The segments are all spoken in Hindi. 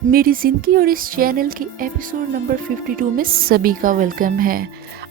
मेरी ज़िंदगी और इस चैनल की एपिसोड नंबर 52 में सभी का वेलकम है।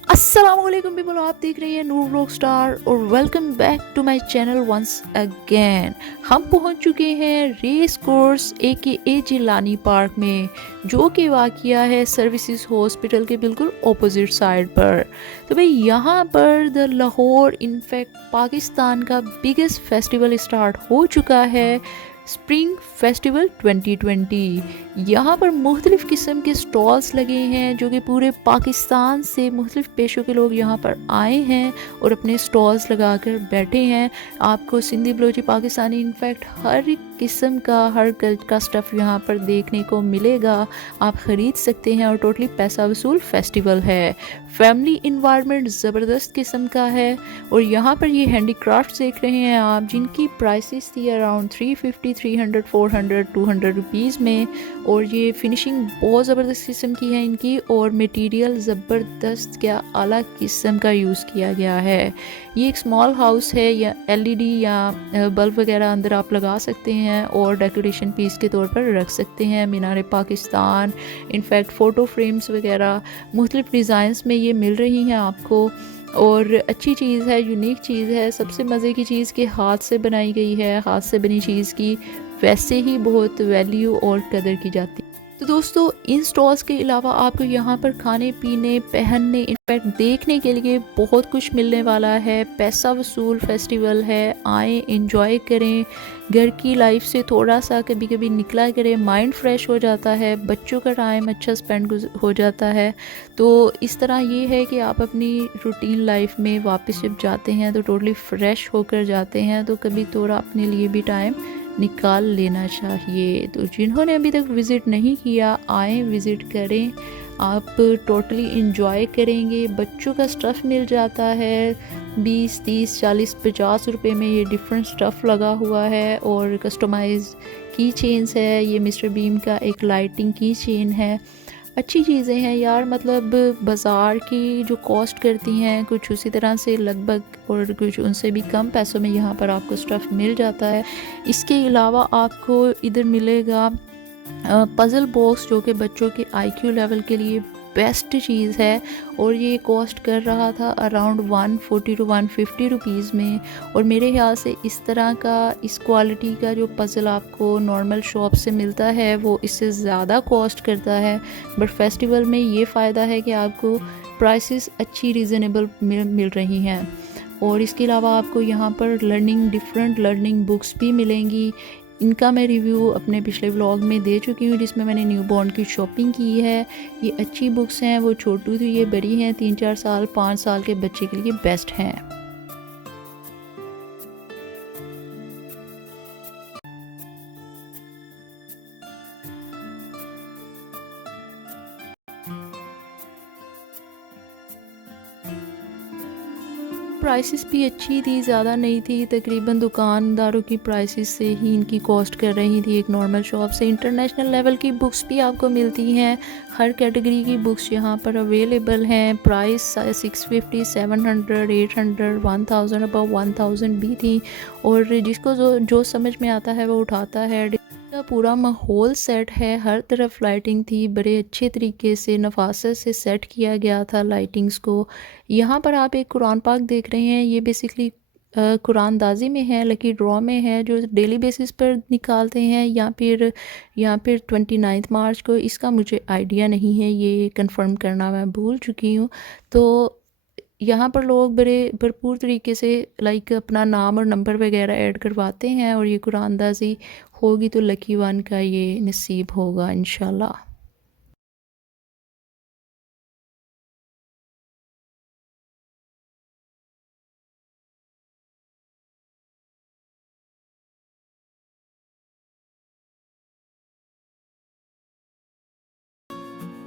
अस्सलाम वालेकुम पीपल, आप देख रहे हैं नूर व्लॉग स्टार और welcome back to my channel once again. हम पहुंच चुके हैं रेस कोर्स ए जिलानी पार्क में, जो कि वाक़िया है सर्विसेज हॉस्पिटल के बिल्कुल ऑपोजिट साइड पर। तो भाई यहाँ पर द लाहौर इनफैक्ट पाकिस्तान का बिगेस्ट फेस्टिवल स्टार्ट हो चुका है, स्प्रिंग फेस्टिवल 2020। यहाँ पर मुख्तलिफ़ किस्म के स्टॉल्स लगे हैं जो कि पूरे पाकिस्तान से मुख्तलिफ़ पेशों के लोग यहाँ पर आए हैं और अपने स्टॉल्स लगा कर बैठे हैं। आपको सिंधी बलोची पाकिस्तानी इनफैक्ट हर किस्म का हर कल्चर का स्टफ़ यहाँ पर देखने को मिलेगा, आप ख़रीद सकते हैं और टोटली पैसा वसूल फेस्टिवल है। फैमिली इन्वायरमेंट ज़बरदस्त किस्म का है और यहाँ पर ये हैंडीक्राफ्ट देख रहे हैं आप, जिनकी प्राइसेस थी अराउंड 350, 300, 400, 200 रुपीज़ में। और ये फिनिशिंग बहुत ज़बरदस्त किस्म की है इनकी और मटेरियल ज़बरदस्त क्या आला किस्म का यूज़ किया गया है। ये एक स्मॉल हाउस है या एलईडी या बल्ब वगैरह अंदर आप लगा सकते हैं और डेकोरेशन पीस के तौर पर रख सकते हैं। मीनार पाकिस्तान इनफैक्ट फ़ोटो फ्रेम्स वगैरह मुख्तलिफ़ डिज़ाइंस में ये मिल रही हैं आपको और अच्छी चीज़ है, यूनिक चीज़ है। सबसे मज़े की चीज़ कि हाथ से बनाई गई है, हाथ से बनी चीज़ की वैसे ही बहुत वैल्यू और कदर की जाती है। तो दोस्तों, इन स्टॉल्स के अलावा आपको यहाँ पर खाने पीने पहनने इनफैक्ट देखने के लिए बहुत कुछ मिलने वाला है। पैसा वसूल फेस्टिवल है, आएँ इंजॉय करें, घर की लाइफ से थोड़ा सा कभी कभी निकला करें, माइंड फ्रेश हो जाता है, बच्चों का टाइम अच्छा स्पेंड हो जाता है। तो इस तरह ये है कि आप अपनी रूटीन लाइफ में वापस जब जाते हैं तो टोटली फ्रेश होकर जाते हैं, तो कभी थोड़ा अपने लिए भी टाइम निकाल लेना चाहिए। तो जिन्होंने अभी तक विज़िट नहीं किया, आएँ विज़िट करें, आप टोटली इंजॉय करेंगे। बच्चों का स्टफ़ मिल जाता है 20, 30, 40, 50 रुपए में। ये डिफरेंट स्टफ़ लगा हुआ है और कस्टमाइज की चेन्स है। ये मिस्टर बीम का एक लाइटिंग की चेन है। अच्छी चीज़ें हैं यार, मतलब बाज़ार की जो कॉस्ट करती हैं कुछ उसी तरह से लगभग और कुछ उनसे भी कम पैसों में यहाँ पर आपको स्टफ़ मिल जाता है। इसके अलावा आपको इधर मिलेगा पज़ल बॉक्स, जो कि बच्चों के आईक्यू लेवल के लिए बेस्ट चीज़ है और ये कॉस्ट कर रहा था अराउंड 140 टू 150 रुपीज़ में। और मेरे ख्याल से इस तरह का इस क्वालिटी का जो पज़ल आपको नॉर्मल शॉप से मिलता है वो इससे ज़्यादा कॉस्ट करता है। बट फेस्टिवल में ये फ़ायदा है कि आपको प्राइसेस अच्छी रीज़नेबल मिल रही हैं। और इसके अलावा आपको यहाँ पर डिफरेंट लर्निंग बुक्स भी मिलेंगी। इनका मैं रिव्यू अपने पिछले व्लॉग में दे चुकी हूँ, जिसमें मैंने न्यू बॉर्न की शॉपिंग की है। ये अच्छी बुक्स हैं, वो छोटू थी, ये बड़ी हैं, 3-4 साल 5 साल के बच्चे के लिए बेस्ट हैं। प्राइसेस भी अच्छी थी, ज़्यादा नहीं थी, तकरीबन दुकानदारों की प्राइसेस से ही इनकी कॉस्ट कर रही थी एक नॉर्मल शॉप से। इंटरनेशनल लेवल की बुक्स भी आपको मिलती हैं, हर कैटेगरी की बुक्स यहाँ पर अवेलेबल हैं। प्राइस 650, 700, 800, 1000 अबव 1000 भी थी और जिसको जो समझ में आता है वो उठाता है। का पूरा माहौल सेट है, हर तरफ लाइटिंग थी, बड़े अच्छे तरीके से नफासत से सेट किया गया था लाइटिंग्स को। यहाँ पर आप एक कुरान पाक देख रहे हैं, ये बेसिकली कुरानदाजी में है, लकी ड्रॉ में है, जो डेली बेसिस पर निकालते हैं या फिर 29 मार्च को। इसका मुझे आइडिया नहीं है, ये कंफर्म करना मैं भूल चुकी हूँ। तो यहाँ पर लोग बड़े भरपूर तरीके से लाइक अपना नाम और नंबर वगैरह ऐड करवाते हैं और ये कुरानदाजी होगी तो लकी वन का ये नसीब होगा इंशाल्लाह।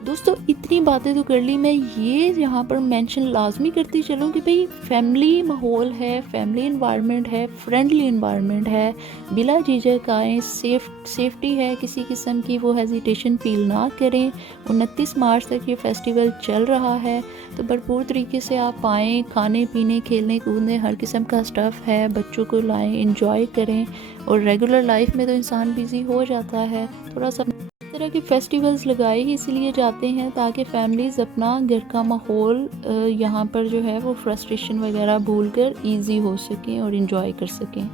दोस्तों, इतनी बातें तो कर ली, मैं ये यहाँ पर मेंशन लाजमी करती चलूँ कि भाई फैमिली माहौल है, फैमिली इन्वायरमेंट है, फ्रेंडली इन्वायरमेंट है, बिला झिझक आएँ, सेफ्टी है, किसी किस्म की वो हेजिटेशन फील ना करें। 29 मार्च तक ये फेस्टिवल चल रहा है, तो भरपूर तरीके से आप आएँ, खाने पीने खेलने कूदने हर किस्म का स्टफ़ है, बच्चों को लाएँ, इंजॉय करें। और रेगुलर लाइफ में तो इंसान बिज़ी हो जाता है, थोड़ा सा तरह के फेस्टिवल्स लगाए ही इसलिए जाते हैं ताकि फैमिलीज़ अपना घर का माहौल यहाँ पर जो है वो फ्रस्ट्रेशन वगैरह भूलकर इजी हो सकें और इन्जॉय कर सकें।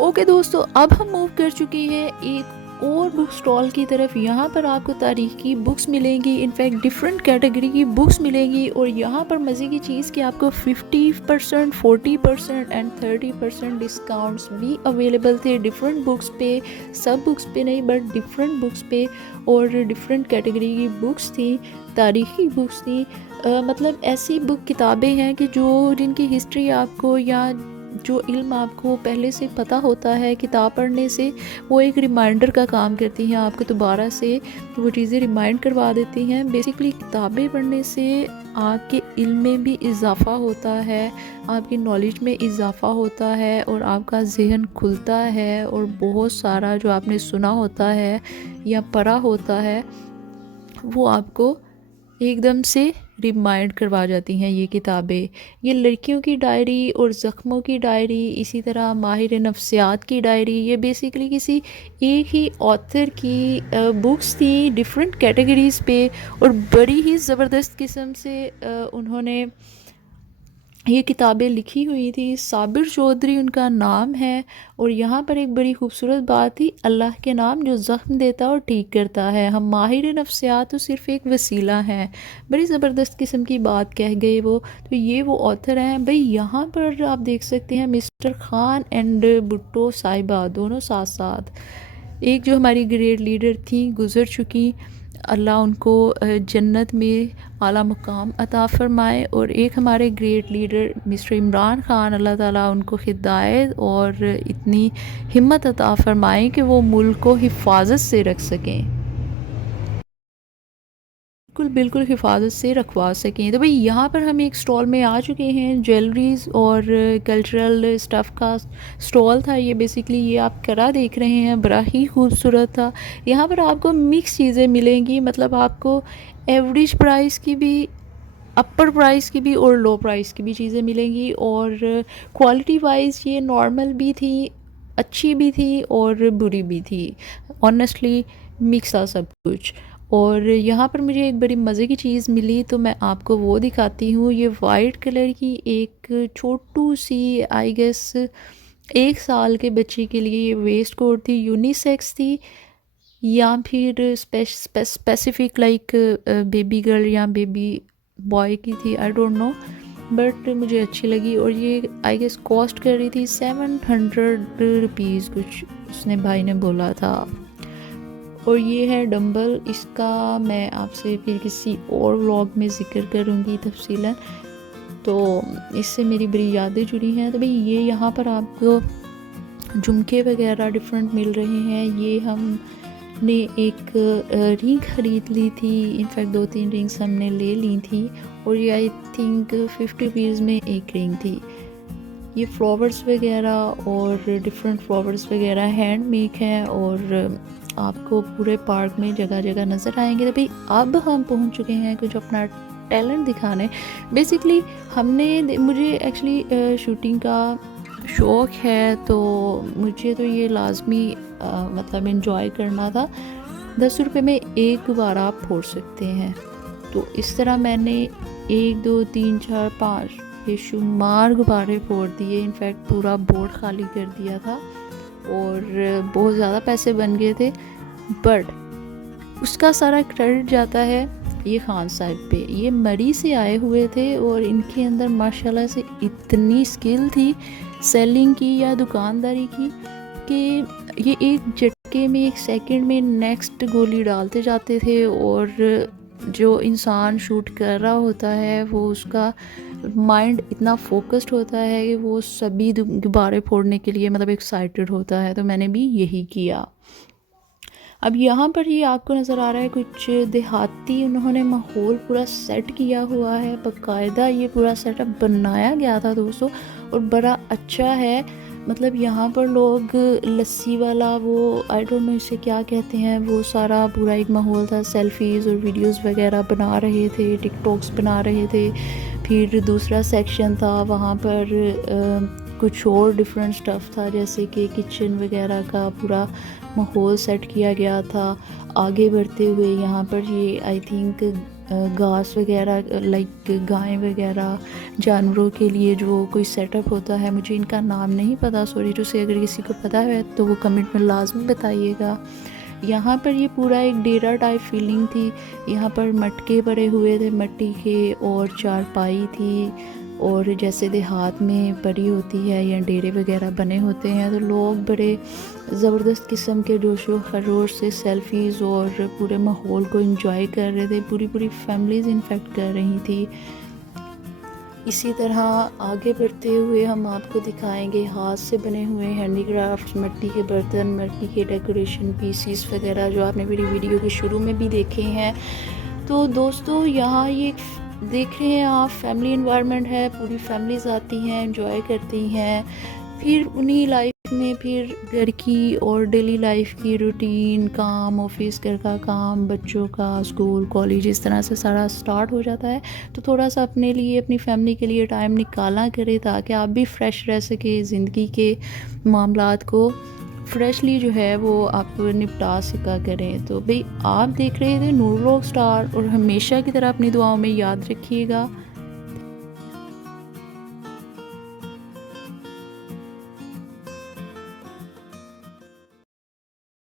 ओके दोस्तों, अब हम मूव कर चुके हैं एक और बुक स्टॉल की तरफ। यहाँ पर आपको तारीख की बुक्स मिलेंगी, इनफैक्ट डिफरेंट कैटेगरी की बुक्स मिलेंगी। और यहाँ पर मज़े की चीज़ कि आपको 50%, 40% एंड 30% डिस्काउंट्स भी अवेलेबल थे डिफरेंट बुक्स पे। सब बुक्स पे नहीं बट डिफरेंट बुक्स पे, और डिफरेंट कैटेगरी की बुक्स थी, तारीखी बुक्स थी। मतलब ऐसी बुक किताबें हैं कि जिनकी हिस्ट्री आपको या जो इल्म आपको पहले से पता होता है किताब पढ़ने से, वो एक रिमाइंडर का काम करती हैं, आपको दोबारा से वो चीज़ें रिमाइंड करवा देती हैं। बेसिकली किताबें पढ़ने से आपके इल्म में भी इजाफ़ा होता है, आपकी नॉलेज में इजाफ़ा होता है और आपका जहन खुलता है, और बहुत सारा जो आपने सुना होता है या पढ़ा होता है वो आपको एकदम से रिमाइंड करवा जाती हैं ये किताबें। ये लड़कियों की डायरी और ज़ख्मों की डायरी, इसी तरह माहिर नफ्सियात की डायरी, ये बेसिकली किसी एक ही ऑथर की बुक्स थी डिफरेंट कैटेगरीज़ पे, और बड़ी ही ज़बरदस्त किस्म से उन्होंने ये किताबें लिखी हुई थी। साबिर चौधरी उनका नाम है। और यहाँ पर एक बड़ी खूबसूरत बात थी, अल्लाह के नाम जो ज़ख्म देता और ठीक करता है, हम माहिर नफ्सियात तो सिर्फ़ एक वसीला हैं। बड़ी ज़बरदस्त किस्म की बात कह गए वो। तो ये वो ऑथर हैं भाई। यहाँ पर आप देख सकते हैं मिस्टर ख़ान एंड भुट्टो साहिबा दोनों साथ साथ। एक जो हमारी ग्रेट लीडर थी गुज़र चुकी, अल्लाह उनको जन्नत में आला मुकाम अता फ़रमाए, और एक हमारे great leader mister Imran Khan, अल्लाह ताला उनको हिदायत और इतनी हिम्मत अता फ़रमाए कि वो मुल्क को हिफाजत से रख सकें, बिल्कुल बिल्कुल हिफाजत से रखवा सकें। तो भाई यहाँ पर हम एक स्टॉल में आ चुके हैं, ज्वेलरीज़ और कल्चरल स्टफ़ का स्टॉल था ये। बेसिकली ये आप करा देख रहे हैं, बड़ा ही खूबसूरत था। यहाँ पर आपको मिक्स चीज़ें मिलेंगी, मतलब आपको एवरेज प्राइस की भी, अपर प्राइस की भी और लो प्राइस की भी चीज़ें मिलेंगी। और क्वालिटी वाइज ये नॉर्मल भी थी, अच्छी भी थी और बुरी भी थी। ऑनेस्टली मिक्स था सब कुछ। और यहाँ पर मुझे एक बड़ी मज़े की चीज़ मिली, तो मैं आपको वो दिखाती हूँ। ये वाइट कलर की एक छोटू सी, आई गेस 1 साल के बच्चे के लिए ये वेस्ट कोट थी, यूनिसेक्स थी या फिर स्पेसिफिक लाइक बेबी गर्ल या बेबी बॉय की थी, आई डोंट नो, बट मुझे अच्छी लगी। और ये आई गेस कॉस्ट कर रही थी 700 रुपीज़ कुछ, उसने भाई ने बोला था। और ये है डंबल, इसका मैं आपसे फिर किसी और व्लॉग में ज़िक्र करूँगी तफसीलन। तो इससे मेरी बड़ी यादें जुड़ी हैं। तो भाई ये यहाँ पर आपको झुमके वगैरह डिफरेंट मिल रहे हैं। ये हमने एक रिंग ख़रीद ली थी, इनफैक्ट 2-3 रिंग्स हमने ले ली थी, और ये आई थिंक 50 रुपीज़ में एक रिंग थी। ये फ्लावर्स वगैरह और डिफरेंट फ्लावर्स वगैरह हैंड मेक हैं, और आपको पूरे पार्क में जगह जगह नज़र आएंगे। तो भाई अब हम पहुंच चुके हैं कुछ अपना टैलेंट दिखाने। बेसिकली मुझे एक्चुअली शूटिंग का शौक़ है, तो मुझे तो ये लाजमी मतलब इन्जॉय करना था। 10 रुपये में एक गुब्बारा आप फोड़ सकते हैं। तो इस तरह मैंने 1 2 3 4 5 बेशुमार गुब्बारे फोड़ दिए, इनफैक्ट पूरा बोर्ड खाली कर दिया था, और बहुत ज़्यादा पैसे बन गए थे। बट उसका सारा क्रेडिट जाता है ये खान साहब पे। ये मरी से आए हुए थे, और इनके अंदर माशाल्लाह से इतनी स्किल थी सेलिंग की या दुकानदारी की, कि ये एक झटके में, एक सेकंड में नेक्स्ट गोली डालते जाते थे। और जो इंसान शूट कर रहा होता है वो, उसका माइंड इतना फोकस्ड होता है कि वो सभी गुब्बारे फोड़ने के लिए मतलब एक्साइटेड होता है। तो मैंने भी यही किया। अब यहाँ पर ये आपको नज़र आ रहा है कुछ देहाती, उन्होंने माहौल पूरा सेट किया हुआ है, बाकायदा ये पूरा सेटअप बनाया गया था दोस्तों, और बड़ा अच्छा है। मतलब यहाँ पर लोग लस्सी वाला, वो आई डोंट नो इसे क्या कहते हैं, वो सारा पूरा एक माहौल था। सेल्फीज़ और वीडियोस वगैरह बना रहे थे, टिकटॉक्स बना रहे थे। फिर दूसरा सेक्शन था, वहाँ पर कुछ और डिफरेंट स्टफ़ था, जैसे कि किचन वगैरह का पूरा माहौल सेट किया गया था। आगे बढ़ते हुए यहाँ पर ये आई थिंक घास वगैरह लाइक गाय वगैरह जानवरों के लिए जो कोई सेटअप होता है, मुझे इनका नाम नहीं पता, सॉरी टू से, अगर किसी को पता है तो वो कमेंट में लाजमी बताइएगा। यहाँ पर ये पूरा एक डेरा टाइप फीलिंग थी। यहाँ पर मटके पड़े हुए थे मिट्टी के, और चारपाई थी, और जैसे देहात में पड़ी होती है या डेरे वगैरह बने होते हैं, तो लोग बड़े ज़बरदस्त किस्म के जोशो खरोश से सेल्फ़ीज़ और पूरे माहौल को एंजॉय कर रहे थे। पूरी पूरी फैमिलीज़ इन्फेक्ट कर रही थी। इसी तरह आगे बढ़ते हुए हम आपको दिखाएंगे हाथ से बने हुए हैंडीक्राफ्ट्स, मिट्टी के बर्तन, मिट्टी के डेकोरेशन पीसीस वगैरह, जो आपने मेरी वीडियो के शुरू में भी देखे हैं। तो दोस्तों यहाँ ये देख रहे हैं आप, फैमिली इन्वायरमेंट है, पूरी फैमिलीज़ आती हैं, एंजॉय करती हैं। फिर उन्हीं लाइफ में फिर घर की और डेली लाइफ की रूटीन, काम, ऑफिस, घर का काम, बच्चों का स्कूल, कॉलेज, इस तरह से सारा स्टार्ट हो जाता है। तो थोड़ा सा अपने लिए, अपनी फैमिली के लिए टाइम निकाला करें, ताकि आप भी फ्रेश रह सके, ज़िंदगी के मामलात को फ्रेशली जो है वो आप निपटा सका करें। तो भाई आप देख रहे थे नूर व्लॉग स्टार, और हमेशा की तरह अपनी दुआओं में याद रखिएगा।